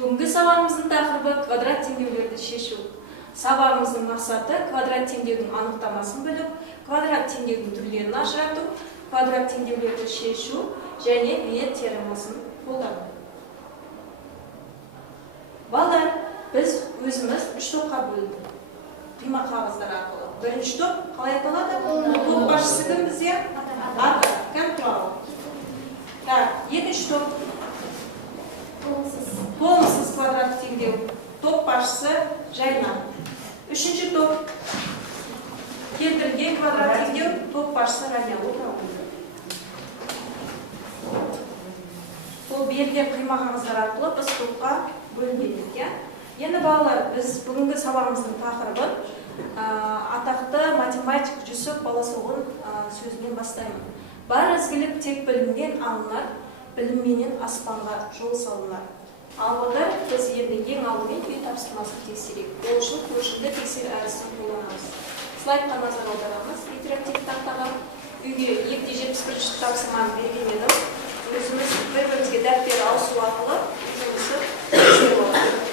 Бүгінгі сабағымыздың тақырыбы квадрат теңдеулерді шешу. Сабағымыздың мақсаты квадрат теңдеудің анықтамасын білу, квадрат теңдеудің түрлерін ажырату, квадрат теңдеулерді шешу және Виет теоремасын қолдану. Балдар, біз өзіміз үш топқа бөлдік. Қима қағаздар арқылы. Бірінші топ қалай аталады? Топ басшысы кім бізде? Ата. Кім туралы? Екінші топ толымсыз квадрат теңдеу. Топ басшысы Жайна. Үшінші топ келтірілген квадрат теңдеу. Топ басшысы Радия. Сол берілген қима қағаздар арқылы біз топқа бөлінбедік. Енді балалар, біз бүгінгі сабағымыздың тақырыбын атақты математик Жүсіп Баласоғын сөзінен бастаймын. Бар ізгілік тек білімнен алынар, білімменен аспанға жол салынар. Алғыдар, біз енді ең алдымен үй тапсырмасын тексерейік. Ол үшін көшімді тексер әдісін қолданамыз. Слайдқа назар аударамыз. Интерактив тақтаға үйге 271 тапсырманы бергеннен өзіміз бір-бірімізге дәптер ауысу арқылы жұмысы тексеріп аламыз.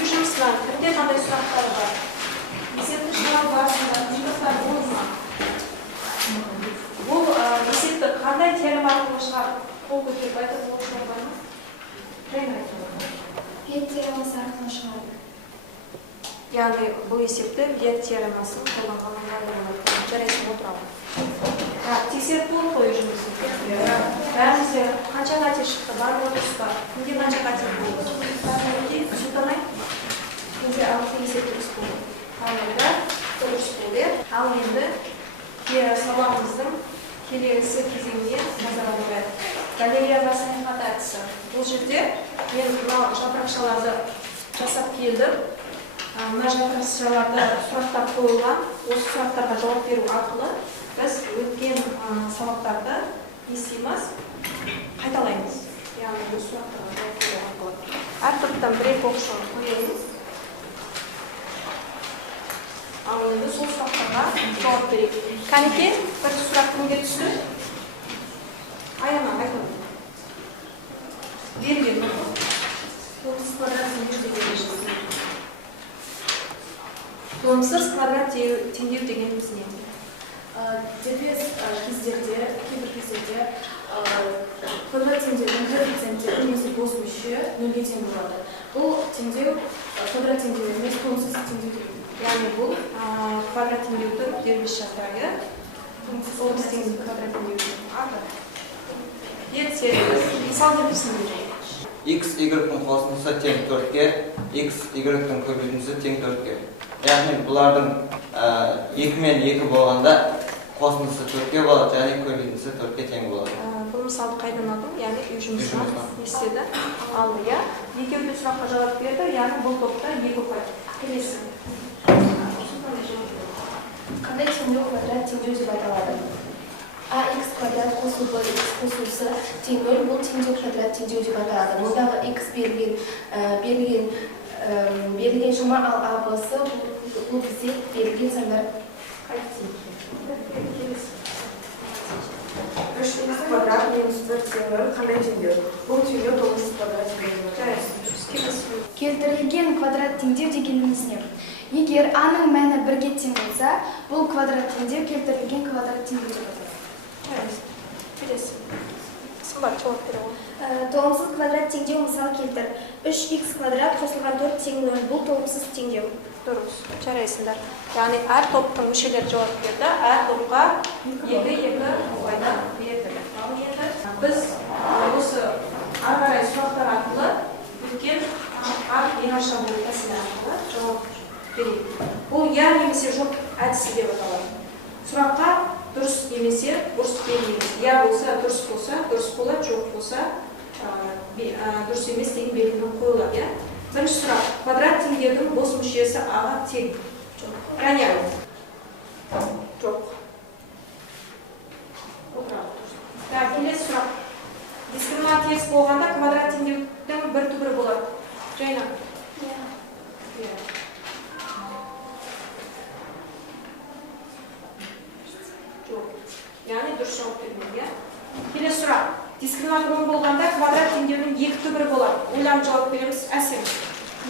Үй жұмысынан кімде қандай сұрақтар бар? Есепті шығару барысында қиындықтар болды ма? Бұл есепті қандай теорема арқылы шығарып қол көтеріп айтатын оқушылар бар ма? Виет теоремасы арқылы шығарып. Яғни бұл есепті Виет теоремасын қолданғаннан жарайсын отырамын. Тексеріп болып қой жұмысын. Бәрімізде қанша қате шықты, бар отырыс бар. Кімде қанша қате болды? Сұлтанай? Кімде алты есеп дұрыс болды. Қалайда дұрыс болды. Ал енді сабағымыздың келесі кезеңіне назар аударайық. Галереяға саяхат әдісі. Бұл жерде мен мына жапырақшаларды жасап келдім. Мына жапырақшаларда сұрақтар қойылған. Осы сұрақтарға жауап беру арқылы біз өткен сабақтарды естиміз, қайталаймыз. Яғни бұл сұрақтарға жауап беру арқылы. Әр топтан бір-екі оқушы қоямыз. Ал енді сол сұрақтарға жауап берейік. Кәнеке, бір сұрақ кімге түсті? Аяна, айтып. Берген. Толымсыз квадрат теңдеу деген. Толымсыз квадрат теңдеу дегеніміз не? Дербес кездерде, кейбір кездерде квадрат теңдеудің коэффициенті немесе бос мүше нөлге тең болады. Бұл теңдеу квадрат теңдеу емес, толымсыз теңдеу дейді. Яғни бұл квадрат теңдеудің дербес жағдайы. Толымсыз теңдеу квадрат теңдеудің аты. Ертсе, мысал келтірсін. X, Y-дің қосындысы тең 4-ке, X, Y-дің көбейтіндісі тең 4-ке. Яғни бұлардың 2 мен 2 болғанда қосындысы 4-ке болады, және көбейтіндісі 4-ке тең болады. Бұл мысалды қайдан алдым? Яғни үй жұмысынан естеді. Алды, я. Екеуді сұраққа жауап берді, яғни бұл топта 2 ұпай. Келесі. Қандай теңдеу квадрат теңдеу деп аталады? Ax квадрат қосылып x қосылысы тең 0, бұл теңдеу квадрат теңдеу деп аталады. Мұндағы x берілген шама, ал a-сы бұл бізде берілген сандар Келесі. 3x квадрат минус 4 тең 0 қандай теңдеу? Бұл теңдеу толымсыз квадрат теңдеу. Келтірілген квадрат теңдеу дегеніміз не? Егер a-ның мәні 1-ге тең болса, бұл квадрат теңдеу келтірілген квадрат теңдеу деп аталады. Келесі. Сымбат, жауап бере ғой. Толымсыз квадрат теңдеу мысал келтір. 3x квадрат қосылған 4 тең 0, бұл толымсыз теңдеу. Дұрыс, жарайсыңдар. Яғни әр топтың мүшелері жауап берді, әр топқа 2-2 ұпайды берді. Ал енді біз осы ары қарай сұрақтар арқылы өткен енаша болу тәсілі арқылы жауап берейік. Бұл я немесе жоқ әдісі деп аталады. Сұраққа дұрыс немесе бұрыс бермейміз. Я болса, дұрыс болады, жоқ болса, дұрыс емес деген белгіні қойылады. Бірінші сұрақ. Квадрат теңдеудің бос мүшесі аға тең. Рания. Жоқ. Келесі сұрақ. Дискриминант теріс болғанда квадрат теңдеудің бір түбірі болады. Жайна. Жоқ. Яғни дұрыс жауап бермейді. Келесі сұрақ. Дискриминант 10 болғанда квадрат теңдеудің екі ойланып жауап береміз. Әсем.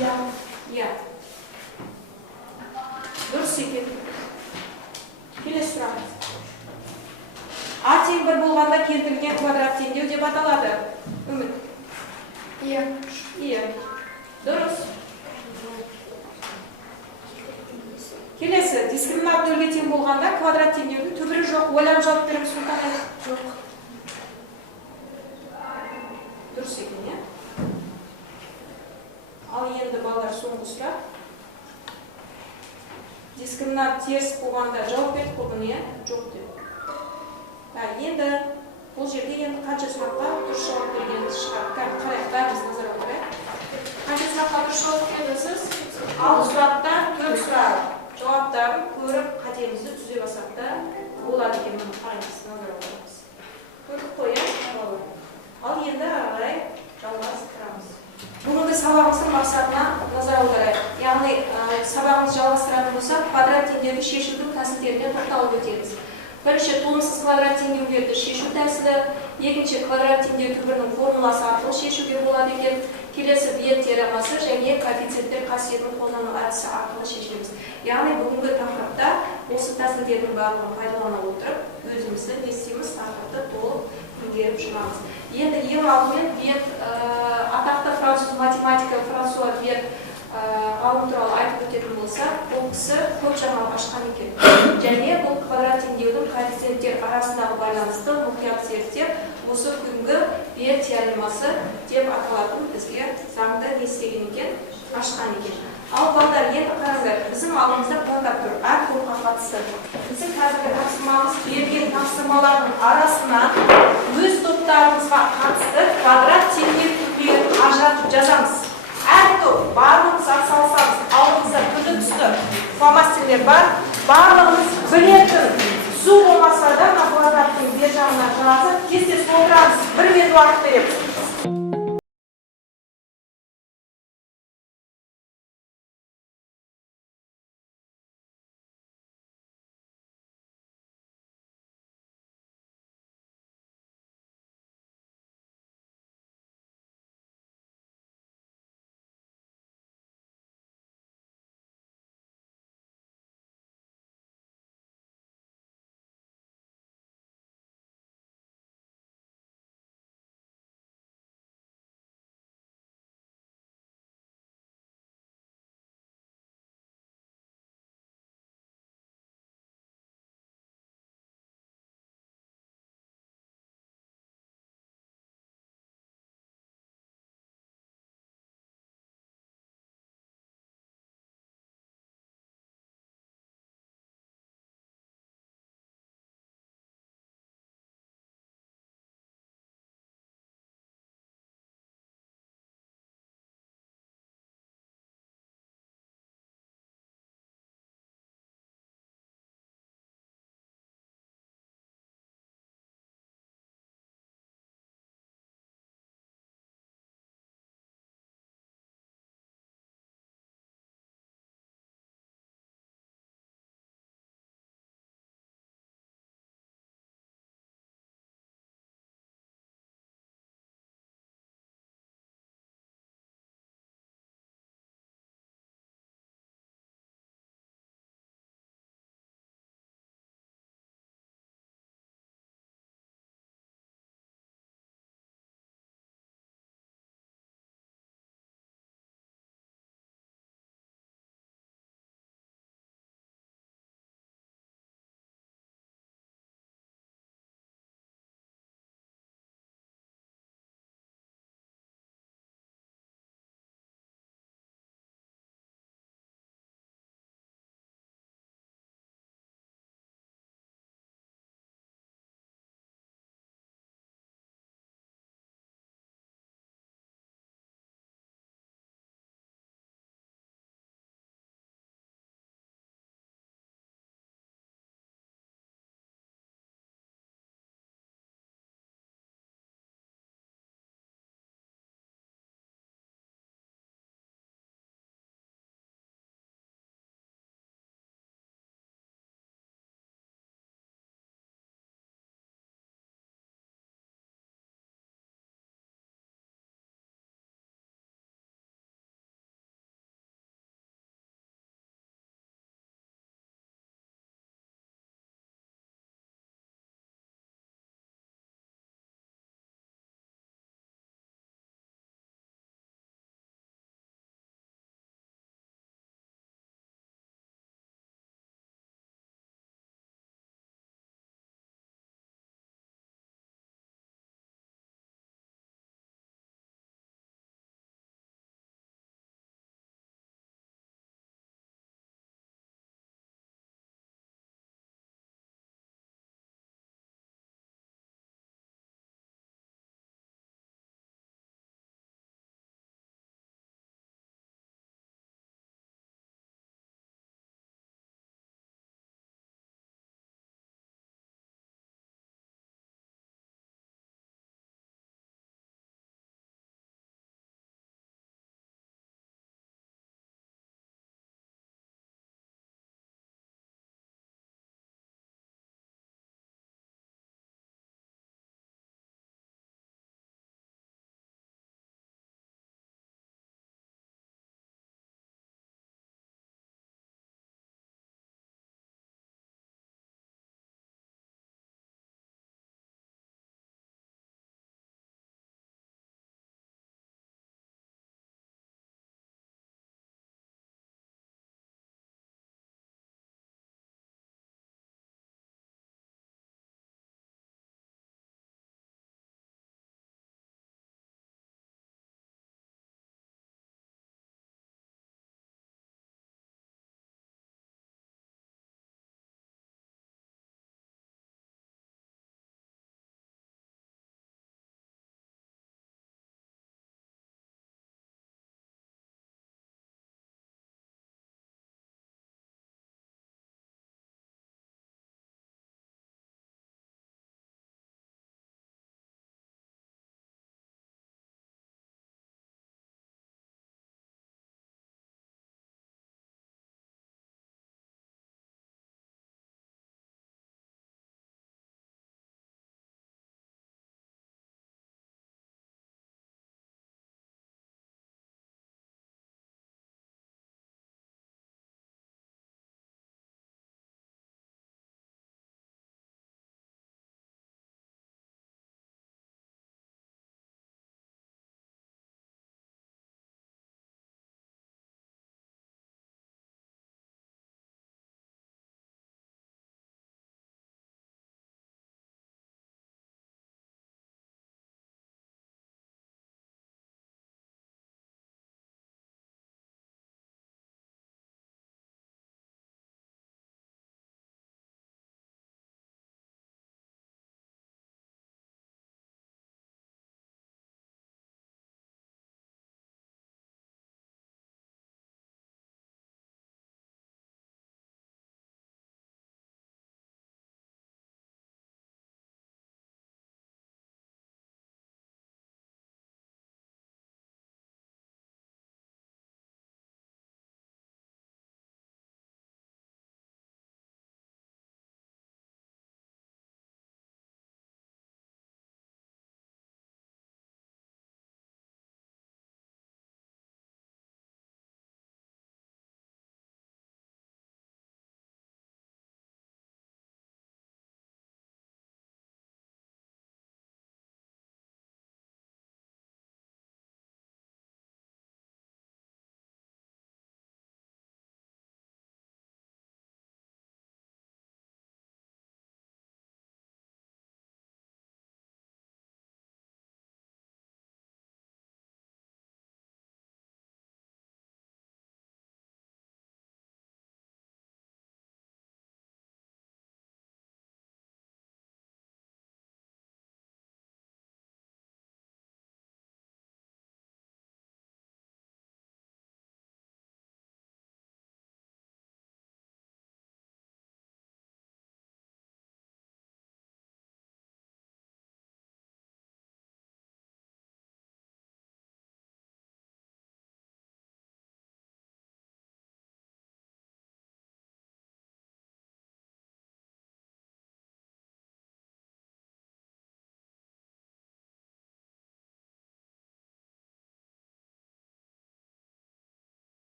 Иә. Иә. Дұрыс екен. Келесі сұрақ. А тең 1 болғанда келтірілген квадрат теңдеу деп аталады. Үміт. Иә. Иә. Дұрыс. Келесі, дискриминант нөлге тең болғанда квадрат теңдеудің түбірі жоқ. Ойланып жауап береміз. Сұлтан. Жоқ. Дұрыс екен, иә? Ал енді балалар соңғы сұрақ. Дискриминант теріс болғанда жауап бердік қой бұны, иә? Жоқ деп. Енді бұл жерде енді қанша сұраққа дұрыс жауап бергеніміз шығар. Қарайық, бәріміз назар аударайық. Қанша сұраққа дұрыс жауап бердіңіз? 6 сұрақтан 4 сұрақ. Жауаптарын көріп, қатемізді түзе басақ та болады екен, мұны қараймыз, назар аударамыз. Көрдік қой, иә? Ал енді ары қарай жалғастырамыз. Бүгінгі сабағымыздың мақсатына назар аударайық. Яғни сабағымызды жалғастыратын болсақ, квадрат теңдеуді шешудің тәсілдеріне тоқталып өтеміз. Бірінші, толымсыз квадрат теңдеулерді шешу тәсілі, екінші, квадрат теңдеу түбірінің формуласы арқылы шешуге болады екен. Келесі, бет теоремасы және коэффициенттер қасиетін қолдану әдісі арқылы шешеміз. Яғни бүгінгі тақырыпта осы тәсілдердің барлығын пайдалана отырып, өзімізді не істейміз, тақырыпты толық меңгеріп шығамыз. Енді ең алдымен бет атақты француз математика Франсуа Бет ғалым туралы айтып өтетін болса, бұл кісі көп жаңалық ашқан екен. Және бұл квадрат теңдеудің коэффициенттер арасындағы байланысты мұқият зерттеп, осы күнгі Бет теоремасы деп аталатын бізге заңды не істеген екен, ашқан екен. Ал балдар, енді қараңдар, біздің алдымызда плакат тұр, әр топқа қатысты. Біздің қазіргі тапсырмамыз берген тапсырмалардың арасына өз топтарымызға қатысты квадрат теңдеу түрлерін ажыратып жазамыз. Әр топ барлығымыз атсалысамыз, алдымызда түрлі түсті фломастерлер бар, барлығымыз білетін су болмаса да плакаттың бер жағына жазып, кестесін отырамыз, 1 минут уақыт береміз.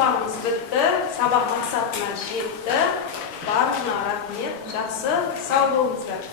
Сабағымыз бітті, сабақ мақсатына жетті. Барына рахмет, жақсы, сау болыңыздар.